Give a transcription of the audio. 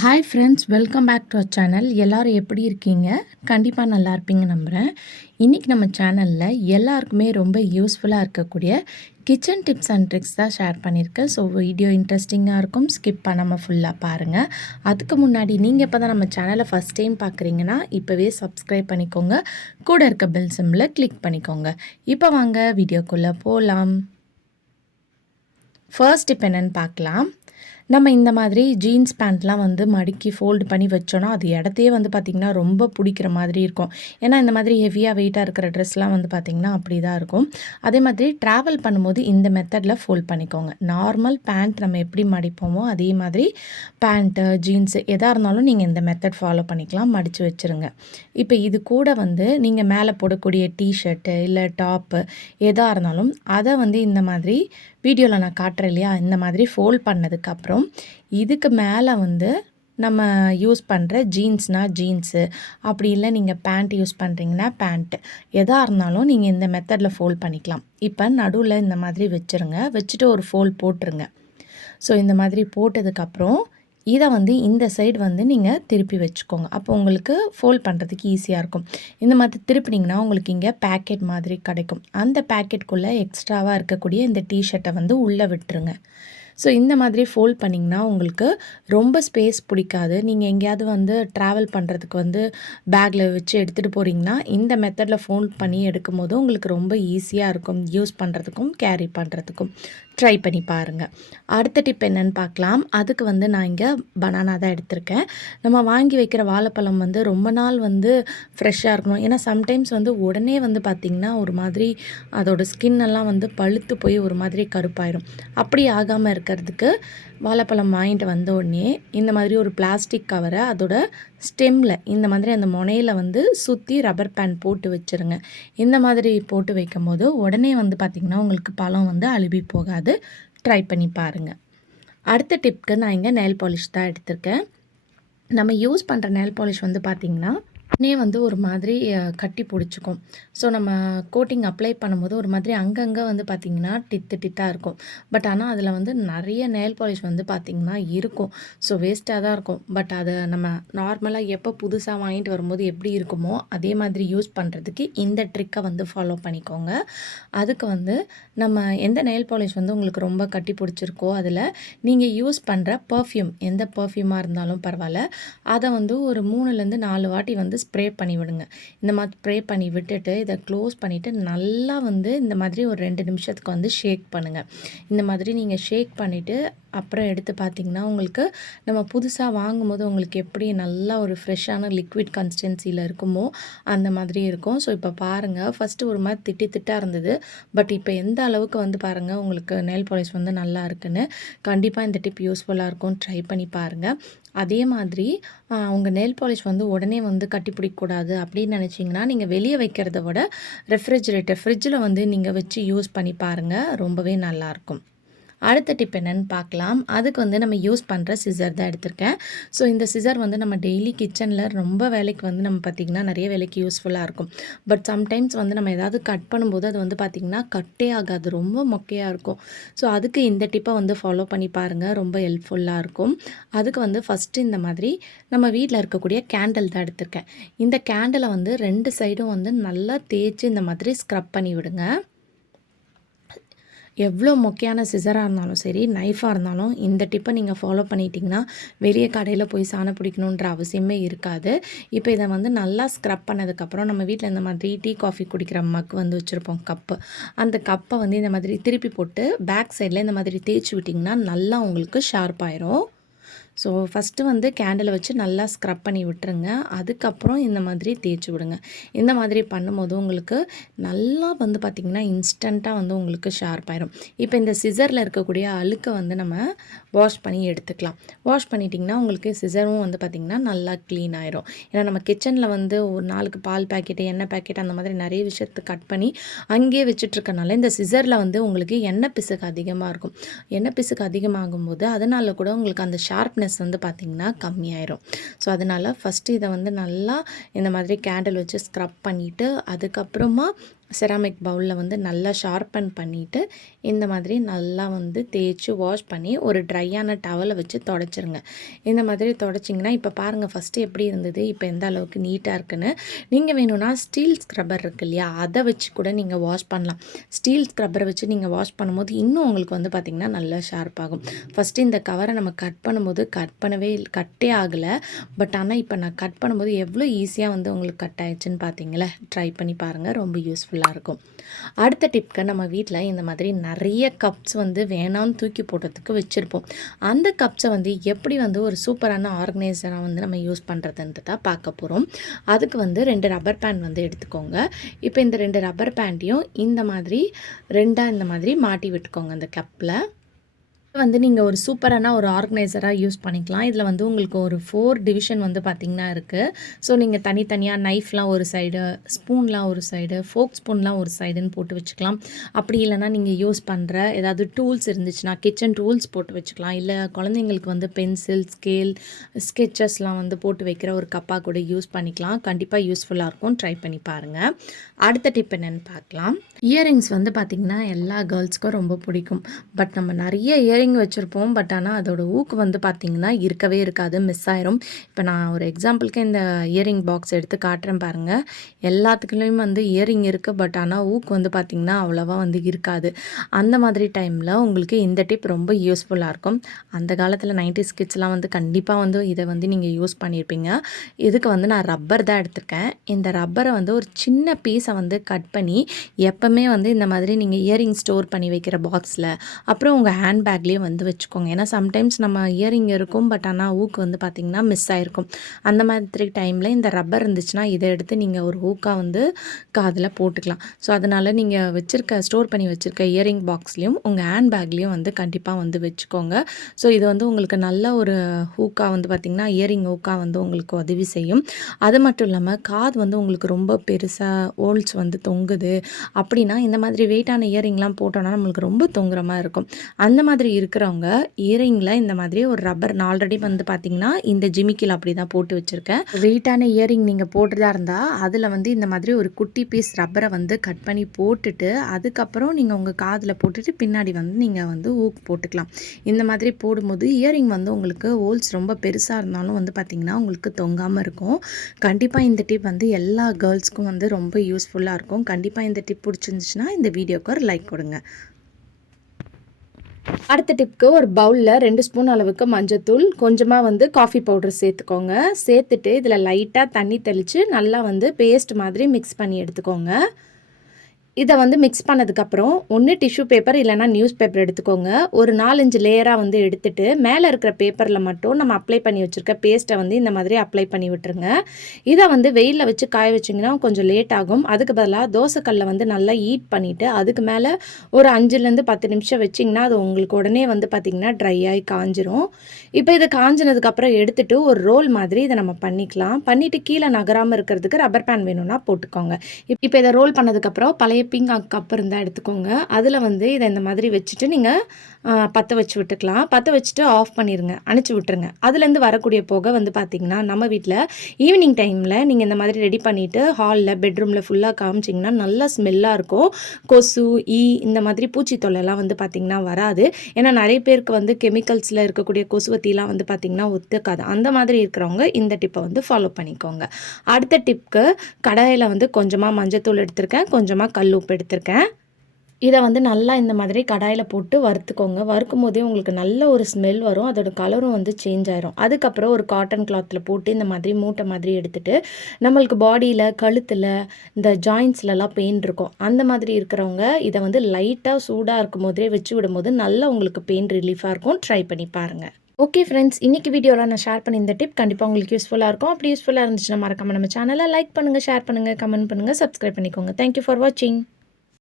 Hi friends, welcome back to our channel. எல்லோரும் எப்படி இருக்கீங்க? கண்டிப்பாக நல்லா இருப்பீங்க நம்புகிறேன். இன்றைக்கி நம்ம சேனலில் எல்லாருக்குமே ரொம்ப யூஸ்ஃபுல்லாக இருக்கக்கூடிய கிச்சன் டிப்ஸ் அண்ட் ட்ரிக்ஸ் தான் ஷேர் பண்ணியிருக்கேன். ஸோ வீடியோ இன்ட்ரெஸ்டிங்காக இருக்கும், ஸ்கிப் பண்ணாமல் ஃபுல்லாக பாருங்கள். அதுக்கு முன்னாடி நீங்கள் இப்போ தான் நம்ம சேனலை ஃபஸ்ட் டைம் பார்க்குறீங்கன்னா இப்போவே சப்ஸ்கிரைப் பண்ணிக்கோங்க, கூட இருக்க பெல் சிம்பிளை கிளிக் பண்ணிக்கோங்க. இப்போ வாங்க வீடியோக்குள்ளே போகலாம். ஃபர்ஸ்ட் டிப் என்னென்னு பார்க்கலாம். நம்ம இந்த மாதிரி ஜீன்ஸ் பேண்ட்லாம் வந்து மடக்கி ஃபோல்டு பண்ணி வச்சோன்னா அது இடத்தையே வந்து பார்த்திங்கன்னா ரொம்ப பிடிக்கிற மாதிரி இருக்கும். ஏன்னா இந்த மாதிரி ஹெவியாக வெயிட்டாக இருக்கிற ட்ரெஸ்லாம் வந்து பார்த்திங்கன்னா அப்படி தான் இருக்கும். அதே மாதிரி ட்ராவல் பண்ணும்போது இந்த மெத்தடில் ஃபோல்ட் பண்ணிக்கோங்க. நார்மல் பேண்ட் நம்ம எப்படி மடிப்போமோ அதே மாதிரி பேண்ட்டு, ஜீன்ஸு எதாக இருந்தாலும் நீங்கள் இந்த மெத்தட் ஃபாலோ பண்ணிக்கலாம், மடித்து வச்சுருங்க. இப்போ இது கூட வந்து நீங்கள் மேலே போடக்கூடிய டிஷர்ட்டு இல்லை டாப்பு எதாக இருந்தாலும் அதை வந்து இந்த மாதிரி வீடியோவில் நான் காட்டுறேன் இல்லையா, இந்த மாதிரி ஃபோல்ட் பண்ணதுக்கப்புறம் இதுக்கு மேலே வந்து நம்ம யூஸ் பண்ணுற ஜீன்ஸ்னால் ஜீன்ஸு, அப்படி இல்லை நீங்கள் பேண்ட் யூஸ் பண்ணுறீங்கன்னா பேண்ட்டு, எதாக இருந்தாலும் நீங்கள் இந்த மெத்தடில் ஃபோல்ட் பண்ணிக்கலாம். இப்போ நடுவில் இந்த மாதிரி வச்சுருங்க, வச்சுட்டு ஒரு ஃபோல்ட் போட்டுருங்க. ஸோ இந்த மாதிரி போட்டதுக்கப்புறம் இதை வந்து இந்த சைடு வந்து நீங்கள் திருப்பி வச்சுக்கோங்க. அப்போ உங்களுக்கு ஃபோல்ட் பண்ணுறதுக்கு ஈஸியாக இருக்கும். இந்த மாதிரி திருப்பினீங்கன்னா உங்களுக்கு இங்கே பேக்கெட் மாதிரி கிடைக்கும். அந்த பேக்கெட்டுக்குள்ளே எக்ஸ்ட்ராவாக இருக்கக்கூடிய இந்த டிஷர்ட்டை வந்து உள்ளே விட்டுருங்க. ஸோ இந்த மாதிரி ஃபோல்ட் பண்ணிங்கன்னா உங்களுக்கு ரொம்ப ஸ்பேஸ் பிடிக்காது. நீங்கள் எங்கேயாவது வந்து ட்ராவல் பண்ணுறதுக்கு வந்து பேக்கில் வச்சு எடுத்துகிட்டு போகிறீங்கன்னா இந்த மெத்தடில் ஃபோல்ட் பண்ணி எடுக்கும் போது உங்களுக்கு ரொம்ப ஈஸியாக இருக்கும், யூஸ் பண்ணுறதுக்கும் கேரி பண்ணுறதுக்கும். ட்ரை பண்ணி பாருங்கள். அடுத்த டிப் என்னென்னு பார்க்கலாம். அதுக்கு வந்து நான் இங்கே பனானா தான் எடுத்திருக்கேன். நம்ம வாங்கி வைக்கிற வாழைப்பழம் வந்து ரொம்ப நாள் வந்து ஃப்ரெஷ்ஷாக இருக்கணும். ஏன்னா சம்டைம்ஸ் வந்து உடனே வந்து பார்த்திங்கன்னா ஒரு மாதிரி அதோட ஸ்கின் எல்லாம் வந்து பழுத்து போய் ஒரு மாதிரி கருப்பாயிடும். அப்படி ஆகாமல் இருக்கிறதுக்கு வாழைப்பழம் வாங்கிட்டு வந்த உடனே இந்த மாதிரி ஒரு பிளாஸ்டிக் கவரை அதோட ஸ்டெம்மில் இந்த மாதிரி அந்த முனையில் வந்து சுற்றி ரப்பர் பேண்ட் போட்டு வச்சுருங்க. இந்த மாதிரி போட்டு வைக்கும் போது உடனே வந்து பார்த்திங்கன்னா உங்களுக்கு பழம் வந்து அழுகி போகாது. ட்ரை பண்ணி பாருங்கள். அடுத்த டிப்க்கு நான் இங்கே நெயில் பாலிஷ் தான் எடுத்திருக்கேன். நம்ம யூஸ் பண்ணுற நெயில் பாலிஷ் வந்து பார்த்திங்கன்னா வந்து ஒரு மாதிரி கட்டி பிடிச்சிக்கும். ஸோ நம்ம கோட்டிங் அப்ளை பண்ணும்போது ஒரு மாதிரி அங்கங்கே வந்து பார்த்திங்கன்னா டிட்டாக இருக்கும். பட் ஆனால் அதில் வந்து நிறைய நெயில் பாலிஷ் வந்து பார்த்திங்கன்னா இருக்கும். ஸோ வேஸ்ட்டாக தான் இருக்கும். பட் அதை நம்ம நார்மலாக எப்போ புதுசாக வாங்கிட்டு வரும்போது எப்படி இருக்குமோ அதே மாதிரி யூஸ் பண்ணுறதுக்கு இந்த ட்ரிக்கை வந்து ஃபாலோ பண்ணிக்கோங்க. அதுக்கு வந்து நம்ம எந்த நெயில் பாலிஷ் வந்து உங்களுக்கு ரொம்ப கட்டி பிடிச்சிருக்கோ அதில் நீங்கள் யூஸ் பண்ணுற பர்ஃப்யூம், எந்த பர்ஃப்யூமாக இருந்தாலும் பரவாயில்ல, அதை வந்து ஒரு 3லேருந்து 4 வாட்டி வந்து ஸ்ப்ரே பண்ணி விடுங்க. இந்த மாதிரி ஸ்ப்ரே பண்ணி விட்டுட்டு இதை க்ளோஸ் பண்ணிவிட்டு நல்லா வந்து இந்த மாதிரி ஒரு 2 நிமிஷத்துக்கு வந்து ஷேக் பண்ணுங்கள். இந்த மாதிரி நீங்கள் ஷேக் பண்ணிவிட்டு அப்புறம் எடுத்து பார்த்திங்கன்னா உங்களுக்கு நம்ம புதுசாக வாங்கும்போது உங்களுக்கு எப்படி நல்லா ஒரு ஃப்ரெஷ்ஷான லிக்விட் கன்சிஸ்டன்சியில் இருக்குமோ அந்த மாதிரி இருக்கும். ஸோ இப்போ பாருங்கள், ஃபஸ்ட்டு ஒரு மாதிரி திட்டாக இருந்தது. பட் இப்போ எந்த அளவுக்கு வந்து பாருங்கள் உங்களுக்கு நெயில் பாலிஷ் வந்து நல்லா இருக்குன்னு. கண்டிப்பாக இந்த டிப் யூஸ்ஃபுல்லாக இருக்கும், ட்ரை பண்ணி பாருங்கள். அதே மாதிரி உங்கள் நெயில் பாலிஷ் வந்து உடனே வந்து கட்டி பிடிக்கக்கூடாது அப்படின்னு நினச்சிங்கன்னா நீங்கள் வெளியே வைக்கிறத விட ஃப்ரிட்ஜில் வந்து நீங்கள் வச்சு யூஸ் பண்ணி பாருங்கள், ரொம்பவே நல்லாயிருக்கும். அடுத்த டிப் என்னென்னு பார்க்கலாம். அதுக்கு வந்து நம்ம யூஸ் பண்ணுற சிசர் தான் எடுத்திருக்கேன். ஸோ இந்த சிசர் வந்து நம்ம டெய்லி கிச்சனில் ரொம்ப வேலைக்கு வந்து நம்ம பார்த்திங்கன்னா நிறைய வேலைக்கு யூஸ்ஃபுல்லாக இருக்கும். பட் சம்டைம்ஸ் வந்து நம்ம ஏதாவது கட் பண்ணும்போது அது வந்து பார்த்திங்கன்னா கட்டே ஆகாது, ரொம்ப மொக்கையாக இருக்கும். ஸோ அதுக்கு இந்த டிப்பை வந்து ஃபாலோ பண்ணி பாருங்கள், ரொம்ப ஹெல்ப்ஃபுல்லாக இருக்கும். அதுக்கு வந்து ஃபஸ்ட்டு இந்த மாதிரி நம்ம வீட்டில் இருக்கக்கூடிய கேண்டில் தான் எடுத்திருக்கேன். இந்த கேண்டிலை வந்து 2 சைடும் வந்து நல்லா தேய்ச்சி இந்த மாதிரி ஸ்க்ரப் பண்ணி விடுங்க. எவ்வளோ மொக்கையான சிசராக இருந்தாலும் சரி, நைஃபாக இருந்தாலும் இந்த டிப்பை நீங்கள் ஃபாலோ பண்ணிட்டீங்கன்னா வெளியே கடையில் போய் சாணம் பிடிக்கணுன்ற அவசியமே இருக்காது. இப்போ இதை வந்து நல்லா ஸ்க்ரப் பண்ணதுக்கப்புறம் நம்ம வீட்டில் இந்த மாதிரி டீ காஃபி குடிக்கிற மக் வந்து வச்சுருப்போம், கப்பு. அந்த கப்பை வந்து இந்த மாதிரி திருப்பி போட்டு பேக் சைடில் இந்த மாதிரி தேய்ச்சி விட்டிங்கன்னா நல்லா உங்களுக்கு ஷார்ப்பாயிரும். ஸோ ஃபஸ்ட்டு வந்து கேண்டிலை வச்சு நல்லா ஸ்க்ரப் பண்ணி விட்டுருங்க. அதுக்கப்புறம் இந்த மாதிரி தேய்ச்சி விடுங்க. இந்த மாதிரி பண்ணும்போது உங்களுக்கு நல்லா வந்து பார்த்திங்கன்னா இன்ஸ்டண்ட்டாக வந்து உங்களுக்கு ஷார்ப்பாயிரும். இப்போ இந்த சிசரில் இருக்கக்கூடிய அழுக்கை வந்து நம்ம வாஷ் பண்ணி எடுத்துக்கலாம். வாஷ் பண்ணிட்டிங்கன்னா உங்களுக்கு சிசரும் வந்து பார்த்திங்கன்னா நல்லா க்ளீன் ஆயிரும். ஏன்னா நம்ம கிச்சனில் வந்து ஒரு நாளுக்கு பால் பேக்கெட்டு, எண்ணெய் பேக்கெட் அந்த மாதிரி நிறைய விஷயத்தை கட் பண்ணி அங்கேயே வச்சுட்ருக்கனால இந்த சிசரில் வந்து உங்களுக்கு எண்ணெய் பிசுக்கு அதிகமாக இருக்கும். எண்ணெய் பிசுக்கு அதிகமாகும்போது அதனால் கூட உங்களுக்கு அந்த ஷார்ப்னஸ் வந்து பார்த்திங்கன்னா கம்மியாயிரும். ஸோ அதனால் ஃபஸ்ட்டு இதை வந்து நல்லா இந்த மாதிரி கேண்டில் வச்சு ஸ்க்ரப் பண்ணிவிட்டு அதுக்கப்புறமா செராமிக் பவுலில் வந்து நல்லா ஷார்ப்பன் பண்ணிவிட்டு இந்த மாதிரி நல்லா வந்து தேய்ச்சி வாஷ் பண்ணி ஒரு ட்ரையான டவலை வச்சு தொடச்சிருங்க. இந்த மாதிரி தொடச்சிங்கன்னா இப்போ பாருங்கள் ஃபஸ்ட்டு எப்படி இருந்தது, இப்போ எந்த அளவுக்கு நீட்டாக இருக்குன்னு. நீங்கள் வேணும்னா ஸ்டீல் ஸ்க்ரப்பர் இருக்கு இல்லையா, அதை வச்சு கூட நீங்கள் வாஷ் பண்ணலாம். ஸ்டீல் ஸ்க்ரப்பரை வச்சு நீங்கள் வாஷ் பண்ணும்போது இன்னும் உங்களுக்கு வந்து பார்த்திங்கன்னா நல்லா ஷார்ப் ஆகும். ஃபஸ்ட்டு இந்த கவரை நம்ம கட் பண்ணும்போது கட்டே ஆகலை. பட் ஆனால் இப்போ நான் கட் பண்ணும்போது எவ்வளோ ஈஸியாக வந்து உங்களுக்கு கட் ஆயிடுச்சுன்னு பார்த்தீங்களா. ட்ரை பண்ணி பாருங்கள், ரொம்ப யூஸ்ஃபுல்லாக இருக்கும். அடுத்த டிப்க்கு நம்ம வீட்டில் இந்த மாதிரி நிறைய கப்ஸ் வந்து வேணான்னு தூக்கி போடுறதுக்கு வச்சுருப்போம். அந்த கப்ஸை வந்து எப்படி வந்து ஒரு சூப்பரான ஆர்கனைசராக வந்து நம்ம யூஸ் பண்ணுறதுன்றதை பார்க்க போகிறோம். அதுக்கு வந்து 2 ரப்பர் பேண்ட் வந்து எடுத்துக்கோங்க. இப்போ இந்த 2 ரப்பர் பேண்ட்டையும் இந்த மாதிரி 2ஆக இந்த மாதிரி மாட்டி விட்டுக்கோங்க அந்த கப்பில். வந்து நீங்கள் ஒரு சூப்பரான ஒரு ஆர்கனைசராக யூஸ் பண்ணிக்கலாம். இதில் வந்து உங்களுக்கு ஒரு 4 டிவிஷன் வந்து பார்த்திங்கன்னா இருக்குது. ஸோ நீங்கள் தனித்தனியாக நைஃப்லாம் ஒரு சைடு, ஸ்பூன்லாம் ஒரு சைடு, ஃபோக் ஸ்பூன்லாம் ஒரு சைடுன்னு போட்டு வச்சுக்கலாம். அப்படி இல்லைனா நீங்கள் யூஸ் பண்ணுற ஏதாவது டூல்ஸ் இருந்துச்சுன்னா கிச்சன் டூல்ஸ் போட்டு வச்சுக்கலாம். இல்லை குழந்தைங்களுக்கு வந்து பென்சில், ஸ்கேல், ஸ்கெச்சஸ்லாம் வந்து போட்டு வைக்கிற ஒரு கப்பாக கூட யூஸ் பண்ணிக்கலாம். கண்டிப்பாக யூஸ்ஃபுல்லாக இருக்கும், ட்ரை பண்ணி பாருங்கள். அடுத்த டிப் என்னென்னு பார்க்கலாம். இயரிங்ஸ் வந்து பார்த்திங்கன்னா எல்லா கேர்ள்ஸ்க்கும் ரொம்ப பிடிக்கும். பட் நம்ம நிறைய இயரிங் வச்சுருப்போம். பட் ஆனால் அதோட ஊக்கு வந்து பார்த்திங்கன்னா இருக்கவே இருக்காது, மிஸ் ஆயிரும். இப்போ நான் ஒரு எக்ஸாம்பிளுக்கு இந்த இயரிங் பாக்ஸ் எடுத்து காட்டுறேன் பாருங்கள். எல்லாத்துக்குள்ளேயும் வந்து இயரிங் இருக்குது. பட் ஆனால் ஊக்கு வந்து பார்த்திங்கன்னா அவ்வளோவா வந்து இருக்காது. அந்த மாதிரி டைமில் உங்களுக்கு இந்த டிப் ரொம்ப யூஸ்ஃபுல்லாக இருக்கும். அந்த காலத்தில் 90s கிட்ஸ்லாம் வந்து கண்டிப்பாக வந்து இதை வந்து நீங்கள் யூஸ் பண்ணியிருப்பீங்க. இதுக்கு வந்து நான் ரப்பர் தான் எடுத்திருக்கேன். இந்த ரப்பரை வந்து ஒரு சின்ன பீஸை வந்து கட் பண்ணி எப்போவுமே வந்து இந்த மாதிரி நீங்கள் இயரிங் ஸ்டோர் பண்ணி வைக்கிற பாக்ஸில், அப்புறம் உங்கள் ஹேண்ட் பேக்லேயே வந்து வச்சுக்கோங்க. ஏன்னா சம்டைம்ஸ் நம்ம இயரிங் இருக்கும், பட் ஆனால் ஊக்கு வந்து பார்த்திங்கன்னா மிஸ் ஆகிருக்கும். அந்த மாதிரி டைமில் இந்த ரப்பர் இருந்துச்சுன்னா இதை எடுத்து நீங்கள் ஒரு ஊக்காக வந்து காதில் போட்டுக்கலாம். ஸோ அதனால் நீங்கள் ஸ்டோர் பண்ணி வச்சுருக்க இயரிங் பாக்ஸ்லேயும் உங்கள் ஹேண்ட் பேக்லேயும் வந்து கண்டிப்பாக வந்து வச்சுக்கோங்க. ஸோ இது வந்து உங்களுக்கு நல்ல ஒரு ஹூக்காக வந்து பார்த்திங்கன்னா இயரிங் ஹூக்காக வந்து உங்களுக்கு உதவி செய்யும். அது மட்டும் இல்லாமல் காது வந்து உங்களுக்கு ரொம்ப பெருசாக ஹோல்ஸ் வந்து தொங்குது அப்படின்னா இந்த மாதிரி வெயிட்டான இயரிங்லாம் போட்டோன்னா நம்மளுக்கு ரொம்ப தொங்குற மாதிரி இருக்கும். அந்த மாதிரி இருக்கிறவங்க இயரிங்கில் இந்த மாதிரி ஒரு ரப்பர், நான் ஆல்ரெடி வந்து பார்த்திங்கன்னா இந்த ஜிமிக்கில் அப்படி தான் போட்டு வச்சுருக்கேன். வெயிட்டான இயரிங் நீங்கள் போட்டுறதா இருந்தால் அதில் வந்து இந்த மாதிரி ஒரு குட்டி பீஸ் ரப்பரை வந்து கட் பண்ணி போட்டுட்டு அதுக்கப்புறம் நீங்கள் உங்கள் காதில் போட்டுட்டு பின்னாடி வந்து நீங்கள் வந்து ஊக்கு போட்டுக்கலாம். இந்த மாதிரி போடும்போது இயரிங் வந்து உங்களுக்கு ஹோல்ஸ் ரொம்ப பெருசாக இருந்தாலும் வந்து பார்த்திங்கன்னா உங்களுக்கு தொங்காமல் இருக்கும். கண்டிப்பாக இந்த டிப் வந்து எல்லா கேர்ள்ஸ்க்கும் வந்து ரொம்ப யூஸ்ஃபுல்லாக இருக்கும். கண்டிப்பாக இந்த டிப் பிடிச்சிருந்துச்சுன்னா இந்த வீடியோக்கு ஒரு லைக் கொடுங்க. அடுத்த டிப்க்கு ஒரு பவுலில் 2 ஸ்பூன் அளவுக்கு மஞ்சத்தூள், கொஞ்சமாக வந்து காஃபி பவுடர் சேர்த்துக்கோங்க. சேர்த்துட்டு இதில் லைட்டாக தண்ணி தெளித்து நல்லா வந்து பேஸ்ட் மாதிரி மிக்ஸ் பண்ணி எடுத்துக்கோங்க. இதை வந்து மிக்ஸ் பண்ணதுக்கப்புறம் ஒன்று டிஷ்யூ பேப்பர் இல்லைனா நியூஸ் பேப்பர் எடுத்துக்கோங்க. ஒரு 4-5 லேயராக வந்து எடுத்துகிட்டு மேலே இருக்கிற பேப்பரில் மட்டும் நம்ம அப்ளை பண்ணி வச்சுருக்க பேஸ்ட்டை வந்து இந்த மாதிரி அப்ளை பண்ணி விட்டுருங்க. இதை வந்து வெயிலில் வச்சு காய வச்சிங்கன்னா கொஞ்சம் லேட் ஆகும். அதுக்கு பதிலாக தோசைக்கல்லை வந்து நல்லா ஹீட் பண்ணிவிட்டு அதுக்கு மேலே ஒரு 5லேருந்து 10 நிமிஷம் வச்சிங்கன்னா அது உங்களுக்கு உடனே வந்து பார்த்திங்கன்னா ட்ரை ஆகி காஞ்சிரும். இப்போ இதை காஞ்சினதுக்கப்புறம் எடுத்துகிட்டு ஒரு ரோல் மாதிரி இதை நம்ம பண்ணிக்கலாம். பண்ணிவிட்டு கீழே நகராமல் இருக்கிறதுக்கு ரப்பர் பேண்ட் வேணும்னா போட்டுக்கோங்க. இப்போ இதை ரோல் பண்ணதுக்கப்புறம் பழைய பிங்க் கப் இருந்தால் எடுத்துக்கோங்க. அதில் வந்து இதை இந்த மாதிரி வச்சுட்டு நீங்கள் பற்ற வச்சு விட்டுக்கலாம். பற்ற வச்சுட்டு ஆஃப் பண்ணிடுங்க, அணைச்சி விட்டுருங்க. அதுலேருந்து வரக்கூடிய புகை வந்து பார்த்திங்கன்னா நம்ம வீட்டில் ஈவினிங் டைமில் நீங்கள் இந்த மாதிரி ரெடி பண்ணிவிட்டு ஹாலில், பெட்ரூமில் ஃபுல்லாக காமிச்சிங்கன்னா நல்லா ஸ்மெல்லாக இருக்கும். கொசு, ஈ இந்த மாதிரி பூச்சி தொல்லைலாம் வந்து பார்த்திங்கன்னா வராது. ஏன்னா நிறைய பேருக்கு வந்து கெமிக்கல்ஸில் இருக்கக்கூடிய கொசுவத்திலாம் வந்து பார்த்திங்கன்னா ஒத்துக்காது. அந்த மாதிரி இருக்கிறவங்க இந்த டிப்பை வந்து ஃபாலோ பண்ணிக்கோங்க. அடுத்த டிப்க்கு கடாயில் வந்து கொஞ்சமாக மஞ்சத்தூள் எடுத்திருக்கேன், கொஞ்சமாக கல் உப்பு எடுத்திருக்கேன். இதை வந்து நல்லா இந்த மாதிரி கடாயில் போட்டு வறுத்துக்கோங்க. வறுக்கும் போதே உங்களுக்கு நல்ல ஒரு ஸ்மெல் வரும். அதோட கலரும் வந்து சேஞ்ச் ஆயிரும். அதுக்கப்புறம் ஒரு காட்டன் கிளாத்தில் போட்டு இந்த மாதிரி மூட்டை மாதிரி எடுத்துகிட்டு நம்மளுக்கு பாடியில், கழுத்தில், இந்த ஜாயின்ஸ்லலாம் பெயின் இருக்கும். அந்த மாதிரி இருக்கிறவங்க இதை வந்து லைட்டாக சூடாக இருக்கும் போதே வச்சு விடும்போது நல்லா உங்களுக்கு பெயின் ரிலீஃபாக இருக்கும். ட்ரை பண்ணி பாருங்கள். ஓகே ஃப்ரெண்ட்ஸ், இன்றைக்கி வீடியோவில் நான் ஷேர் பண்ணி இந்த டிப் கண்டிப்பாக உங்களுக்கு யூஸ்ஃபுல்லாக இருக்கும். அப்படி யூஸ்ஃபுல்லாக இருந்துச்சுன்னா மறக்காமல் நம்ம சேனலை லைக் பண்ணுங்கள், ஷேர் பண்ணுங்கள், கமெண்ட் பண்ணுங்கள், சப்ஸ்கிரைப் பண்ணிக்கோங்க. தேங்க்யூ ஃபார் வாட்சிங்.